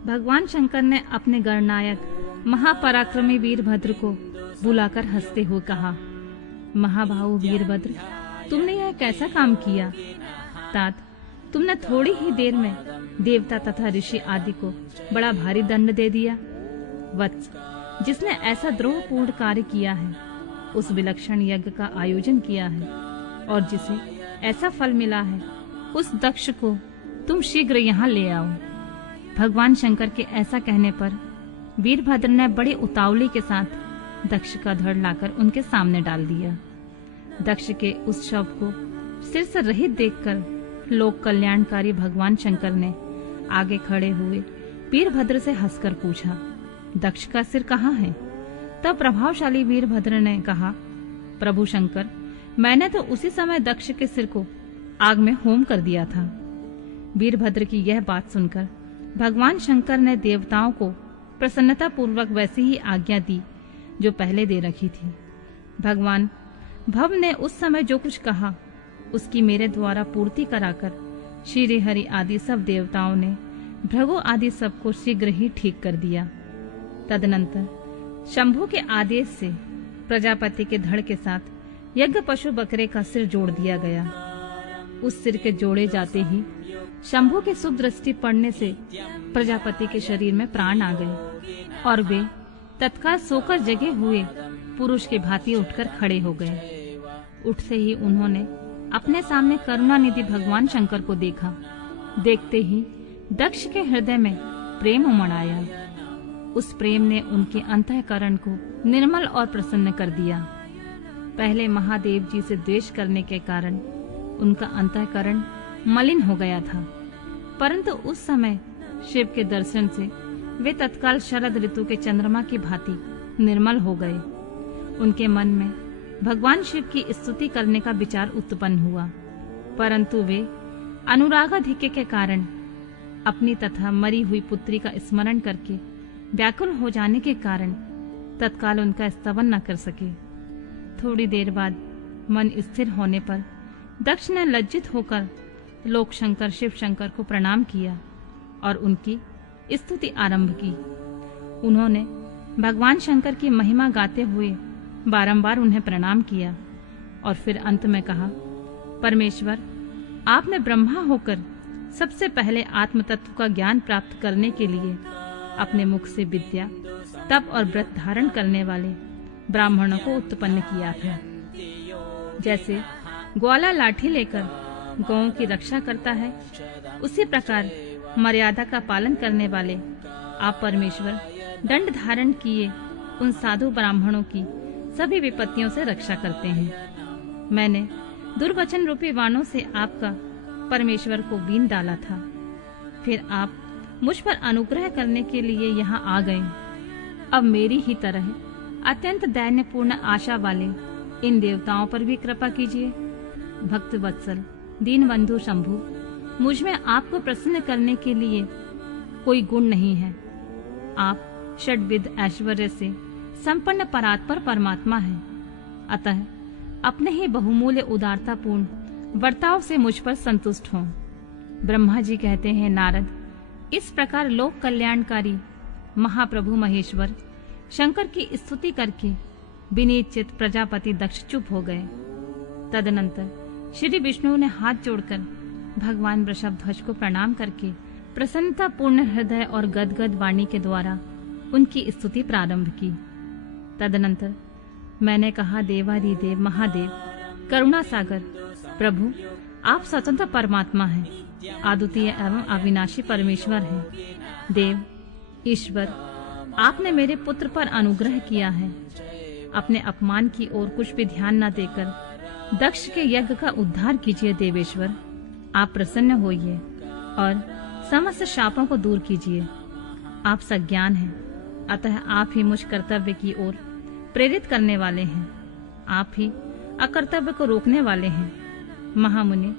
भगवान शंकर ने अपने गणनायक महापराक्रमी वीरभद्र को बुलाकर हंसते हुए कहा, महाबाहु वीरभद्र, तुमने यह कैसा काम किया? तात, तुमने थोड़ी ही देर में देवता तथा ऋषि आदि को बड़ा भारी दंड दे दिया। वत्स, जिसने ऐसा द्रोहपूर्ण कार्य किया है, उस विलक्षण यज्ञ का आयोजन किया है और जिसे ऐसा फल मिला है, उस दक्ष को तुम शीघ्र यहाँ ले आओ। भगवान शंकर के ऐसा कहने पर वीरभद्र ने बड़े उतावली के साथ दक्ष का धड़ लाकर उनके सामने डाल दिया। दक्ष के उस शव को सिर से रहित देखकर लोक कल्याणकारी भगवान शंकर ने आगे खड़े हुए वीरभद्र से हंसकर पूछा, दक्ष का सिर कहाँ है? तब प्रभावशाली वीरभद्र ने कहा, प्रभु शंकर, मैंने तो उसी समय दक्ष के सिर को आग में होम कर दिया था। वीरभद्र की यह बात सुनकर भगवान शंकर ने देवताओं को प्रसन्नता पूर्वक वैसी ही आज्ञा दी जो पहले दे रखी थी। भगवान भव ने उस समय जो कुछ कहा उसकी मेरे द्वारा पूर्ति कराकर श्री हरि आदि सब देवताओं ने भृगु आदि सबको शीघ्र ही ठीक कर दिया। तदनंतर शंभु के आदेश से प्रजापति के धड़ के साथ यज्ञ पशु बकरे का सिर जोड़ दिया गया। उस सिर के जोड़े जाते ही शंभु की शुभ दृष्टि पड़ने से प्रजापति के शरीर में प्राण आ गए और वे तत्काल सोकर जगे हुए पुरुष के भांति उठकर खड़े हो गए। उठते ही उन्होंने अपने सामने करुणानिधि भगवान शंकर को देखा। देखते ही दक्ष के हृदय में प्रेम उमड़ आया। उस प्रेम ने उनके अंतःकरण को निर्मल और प्रसन्न कर दिया। पहले महादेव जी से द्वेष करने के कारण उनका अंतःकरण मलिन हो गया था, परंतु उस समय शिव के दर्शन से वे तत्काल शरद ऋतु के चंद्रमा की भांति निर्मल हो गए। उनके मन में भगवान शिव की स्तुति करने का विचार उत्पन्न हुआ, परंतु वे अनुरागाधिक्य के कारण अपनी तथा मरी हुई पुत्री का स्मरण करके व्याकुल हो जाने के कारण तत्काल उनका स्तवन न कर सके। थोड़ी देर बाद मन स्थिर होने पर दक्ष ने लज्जित होकर लोक शंकर शिव शंकर को प्रणाम किया और उनकी स्तुति आरंभ की। उन्होंने भगवान शंकर की महिमा गाते हुए बारंबार उन्हें प्रणाम किया और फिर अंत में कहा, परमेश्वर, आपने ब्रह्मा होकर सबसे पहले आत्म तत्व का ज्ञान प्राप्त करने के लिए अपने मुख से विद्या, तप और व्रत धारण करने वाले ब्राह्मणों को उत्पन्न किया था। जैसे ग्वाला लाठी लेकर गौओं की रक्षा करता है, उसी प्रकार मर्यादा का पालन करने वाले आप परमेश्वर दंड धारण किए उन साधु ब्राह्मणों की सभी विपत्तियों से रक्षा करते हैं। मैंने दुर्वचन रूपी वाणों से आपका परमेश्वर को बीन डाला था, फिर आप मुझ पर अनुग्रह करने के लिए यहाँ आ गए। अब मेरी ही तरह अत्यंत दैन्यपूर्ण आशा वाले इन देवताओं पर भी कृपा कीजिए। भक्त वत्सल दीनबंधु शंभु, मुझ में आपको प्रसन्न करने के लिए कोई गुण नहीं है। आप षड्विध ऐश्वर्य से संपन्न परात्पर परमात्मा है, अतः अपने ही बहुमूल्य उदारतापूर्ण वर्ताव से मुझ पर संतुष्ट हों। ब्रह्मा जी कहते हैं, नारद, इस प्रकार लोक कल्याणकारी महाप्रभु महेश्वर शंकर की स्तुति करके विनीत चित प्रजापति दक्ष चुप हो गए। तदनंतर श्री विष्णु ने हाथ जोड़कर भगवान वृषभध्वज को प्रणाम करके प्रसन्नता पूर्ण हृदय और गदगद वाणी के द्वारा उनकी स्तुति प्रारंभ की। तदनंतर मैंने कहा, देवाधिदेव महादेव, करुणा सागर प्रभु, आप स्वतंत्र परमात्मा हैं, अद्वितीय एवं अविनाशी परमेश्वर हैं। देव ईश्वर, आपने मेरे पुत्र पर अनुग्रह किया है। अपने अपमान की ओर कुछ भी ध्यान न देकर दक्ष के यज्ञ का उद्धार कीजिए। देवेश्वर, आप प्रसन्न होइए और समस्त शापों को दूर कीजिए। आप सज्ञान हैं, अतः आप ही मुझ कर्तव्य की ओर प्रेरित करने वाले हैं। आप ही अकर्तव्य को रोकने वाले हैं। महामुनि,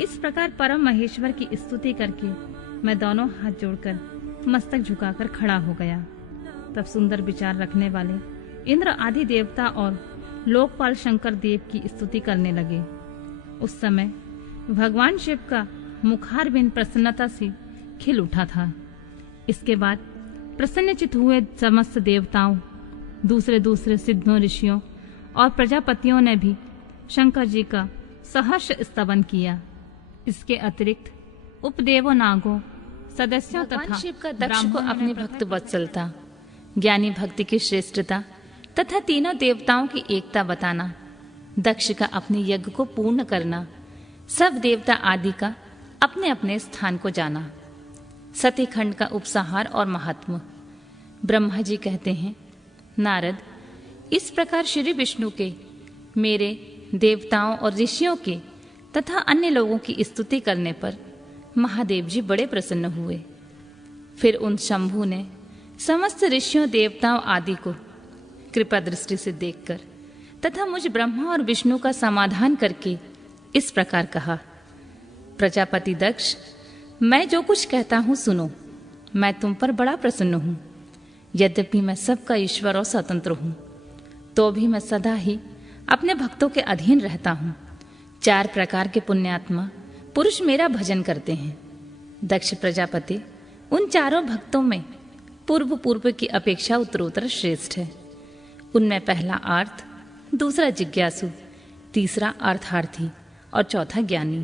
इस प्रकार परम महेश्वर की स्तुति करके मैं दोनों हाथ जोड़कर मस्तक झुकाकर खड़ा हो गया। तब सुंदर विचार रखने वाले इंद्र आदि देवता और लोकपाल शंकर देव की स्तुति करने लगे। उस समय भगवान शिव का मुखारविंद प्रसन्नता से खिल उठा था। इसके बाद प्रसन्नचित हुए समस्त देवताओं, दूसरे सिद्धों, ऋषियों और प्रजापतियों ने भी शंकर जी का सहर्ष स्तवन किया। इसके अतिरिक्त उपदेवों, नागों, सदस्यों तथा शिव का दक्ष को अपनी भक्त वत्सलता, ज्ञानी भक्ति की श्रेष्ठता, तथा तीनों देवताओं की एकता बताना, दक्ष का अपने यज्ञ को पूर्ण करना, सब देवता आदि का अपने अपने स्थान को जाना, सतीखंड का उपसंहार और महात्म। ब्रह्मा जी कहते हैं, नारद, इस प्रकार श्री विष्णु के, मेरे, देवताओं और ऋषियों के तथा अन्य लोगों की स्तुति करने पर महादेव जी बड़े प्रसन्न हुए। फिर उन शंभु ने समस्त ऋषियों देवताओं आदि को कृपा दृष्टि से देखकर तथा मुझ ब्रह्मा और विष्णु का समाधान करके इस प्रकार कहा, प्रजापति दक्ष, मैं जो कुछ कहता हूं सुनो। मैं तुम पर बड़ा प्रसन्न हूं। यद्यपि मैं सबका ईश्वर और स्वतंत्र हूं, तो भी मैं सदा ही अपने भक्तों के अधीन रहता हूं। 4 प्रकार के पुण्यात्मा पुरुष मेरा भजन करते हैं। दक्ष प्रजापति, उन चारों भक्तों में पूर्व की अपेक्षा उत्तरोत्तर श्रेष्ठ है। उनमें पहला आर्थ, दूसरा जिज्ञासु, तीसरा अर्थार्थी और चौथा ज्ञानी।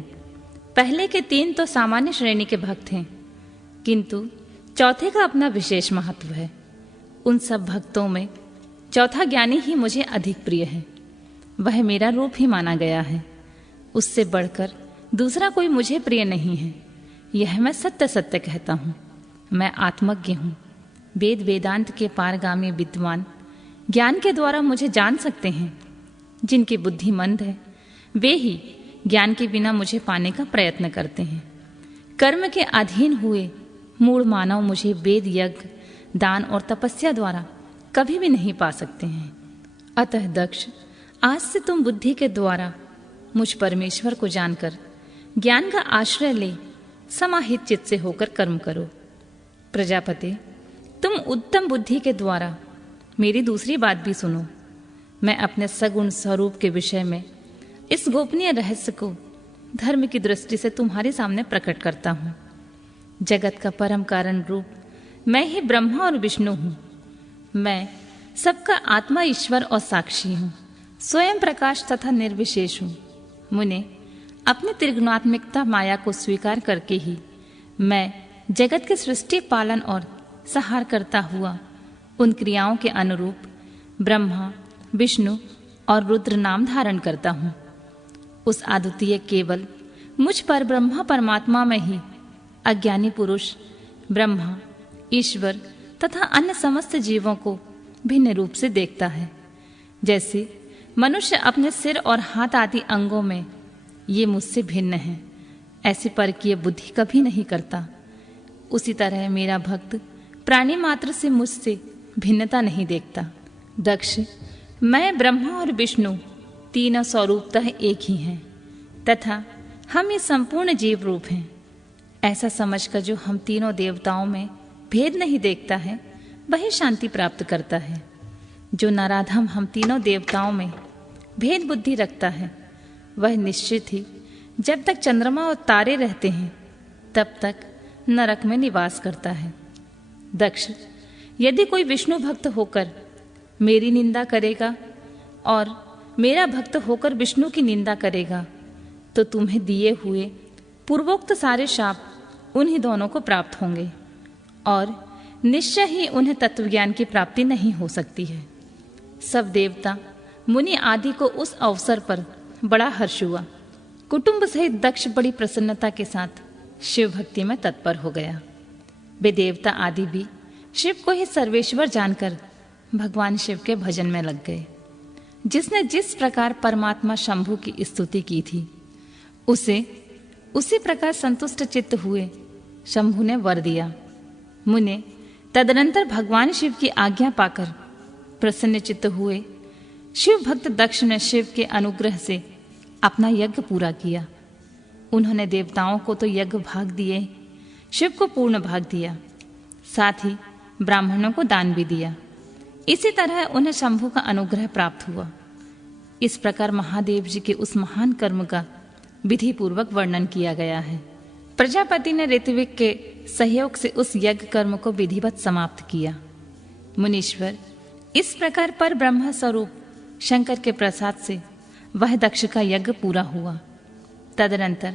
पहले के 3 तो सामान्य श्रेणी के भक्त हैं, किंतु चौथे का अपना विशेष महत्व है। उन सब भक्तों में चौथा ज्ञानी ही मुझे अधिक प्रिय है। वह मेरा रूप ही माना गया है। उससे बढ़कर दूसरा कोई मुझे प्रिय नहीं है। यह मैं सत्य सत्य कहता हूँ। मैं आत्मज्ञ हूँ। वेद वेदांत के पारगामी विद्वान ज्ञान के द्वारा मुझे जान सकते हैं। जिनकी बुद्धि मंद है वे ही ज्ञान के बिना मुझे पाने का प्रयत्न करते हैं। कर्म के अधीन हुए मूढ़ मानव मुझे वेद, यज्ञ, दान और तपस्या द्वारा कभी भी नहीं पा सकते हैं। अतः दक्ष, आज से तुम बुद्धि के द्वारा मुझ परमेश्वर को जानकर ज्ञान का आश्रय ले समाहित चित्त से होकर कर्म करो। प्रजापति, तुम उत्तम बुद्धि के द्वारा मेरी दूसरी बात भी सुनो। मैं अपने सगुण स्वरूप के विषय में इस गोपनीय रहस्य को धर्म की दृष्टि से तुम्हारे सामने प्रकट करता हूँ। जगत का परम कारण रूप मैं ही ब्रह्मा और विष्णु हूँ। मैं सबका आत्मा, ईश्वर और साक्षी हूँ। स्वयं प्रकाश तथा निर्विशेष हूँ। मुने, अपनी त्रिगुणात्मिकता माया को स्वीकार करके ही मैं जगत के सृष्टि, पालन और संहार करता हुआ उन क्रियाओं के अनुरूप ब्रह्मा, विष्णु और रुद्र नाम धारण करता हूँ। उस अद्वितीय केवल मुझ पर ब्रह्मा परमात्मा में ही अज्ञानी पुरुष ब्रह्मा, ईश्वर तथा अन्य समस्त जीवों को भिन्न रूप से देखता है। जैसे मनुष्य अपने सिर और हाथ आदि अंगों में ये मुझसे भिन्न है, ऐसी परकीय बुद्धि कभी नहीं करता। उसी तरह मेरा भक्त प्राणी मात्र से मुझसे भिन्नता नहीं देखता। दक्ष, मैं ब्रह्मा और विष्णु तीनों स्वरूपतः एक ही हैं तथा हम ये संपूर्ण जीव रूप हैं। ऐसा समझकर जो हम तीनों देवताओं में भेद नहीं देखता है वही शांति प्राप्त करता है। जो नराधम हम तीनों देवताओं में भेद बुद्धि रखता है वह निश्चित ही जब तक चंद्रमा और तारे रहते हैं तब तक नरक में निवास करता है। दक्ष, यदि कोई विष्णु भक्त होकर मेरी निंदा करेगा और मेरा भक्त होकर विष्णु की निंदा करेगा तो तुम्हें दिए हुए पूर्वोक्त सारे शाप उन्हीं दोनों को प्राप्त होंगे और निश्चय ही उन्हें तत्वज्ञान की प्राप्ति नहीं हो सकती है। सब देवता, मुनि आदि को उस अवसर पर बड़ा हर्ष हुआ। कुटुंब सहित दक्ष बड़ी प्रसन्नता के साथ शिव भक्ति में तत्पर हो गया। वे देवता आदि भी शिव को ही सर्वेश्वर जानकर भगवान शिव के भजन में लग गए। जिसने जिस प्रकार परमात्मा शंभु की स्तुति की थी उसे उसी प्रकार संतुष्ट चित्त हुए शंभु ने वर दिया। मुने तदनंतर भगवान शिव की आज्ञा पाकर प्रसन्न चित्त हुए शिव भक्त दक्ष ने शिव के अनुग्रह से अपना यज्ञ पूरा किया। उन्होंने देवताओं को तो यज्ञ भाग दिए, शिव को पूर्ण भाग दिया, साथ ही ब्राह्मणों को दान भी दिया। इसी तरह उन्हें शंभु का अनुग्रह प्राप्त हुआ। इस प्रकार महादेव जी के उस महान कर्म का विधि पूर्वक वर्णन किया गया है। प्रजापति ने ऋत्विक के सहयोग से उस यज्ञ कर्म को विधिवत समाप्त किया। मुनीश्वर, इस प्रकार पर ब्रह्म स्वरूप शंकर के प्रसाद से वह दक्ष का यज्ञ पूरा हुआ। तदनंतर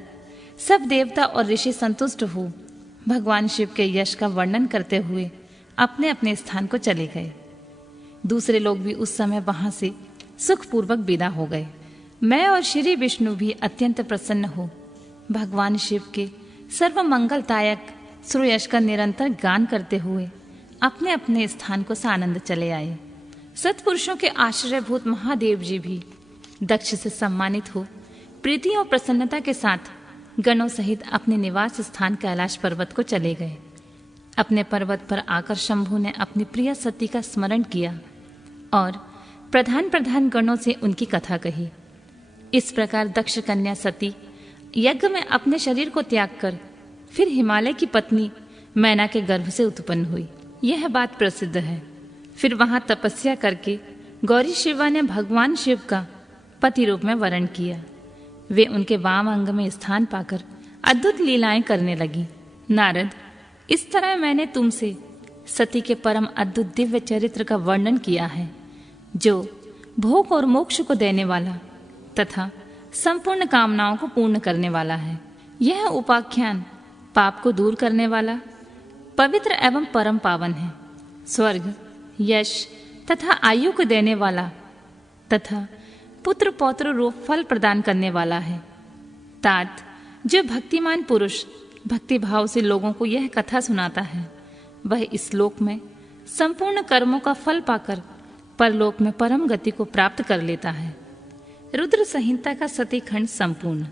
सब देवता और ऋषि संतुष्ट हो भगवान शिव के यश का वर्णन करते हुए अपने अपने स्थान को चले गए। दूसरे लोग भी उस समय वहां से सुखपूर्वक विदा हो गए। मैं और श्री विष्णु भी अत्यंत प्रसन्न हो भगवान शिव के सर्व मंगलदायक श्रेयस का निरंतर गान करते हुए अपने अपने स्थान को सानंद चले आए। सत्पुरुषों के आश्रयभूत महादेव जी भी दक्ष से सम्मानित हो प्रीति और प्रसन्नता के साथ गणों सहित अपने निवास स्थान कैलाश पर्वत को चले गए। अपने पर्वत पर आकर शंभु ने अपनी प्रिय सती का स्मरण किया और प्रधान प्रधान गणों से उनकी कथा कही। इस प्रकार दक्ष कन्या सती यज्ञ में अपने शरीर को त्याग कर फिर हिमालय की पत्नी मैना के गर्भ से उत्पन्न हुई। यह बात प्रसिद्ध है। फिर वहां तपस्या करके गौरी शिवा ने भगवान शिव का पति रूप में वरण किया। वे उनके वाम अंग में स्थान पाकर अद्भुत लीलाएं करने लगी। नारद, इस तरह मैंने तुमसे सती के परम अद्भुत दिव्य चरित्र का वर्णन किया है, जो भोग और मोक्ष को देने वाला तथा संपूर्ण कामनाओं को पूर्ण करने वाला है। यह उपाख्यान पाप को दूर करने वाला, पवित्र एवं परम पावन है। स्वर्ग, यश तथा आयु को देने वाला तथा पुत्र पौत्र रूप फल प्रदान करने वाला है। तात, जो भक्तिमान पुरुष भक्ति भाव से लोगों को यह कथा सुनाता है, वह इस लोक में संपूर्ण कर्मों का फल पाकर परलोक में परम गति को प्राप्त कर लेता है। रुद्र संहिता का सती खंड संपूर्ण।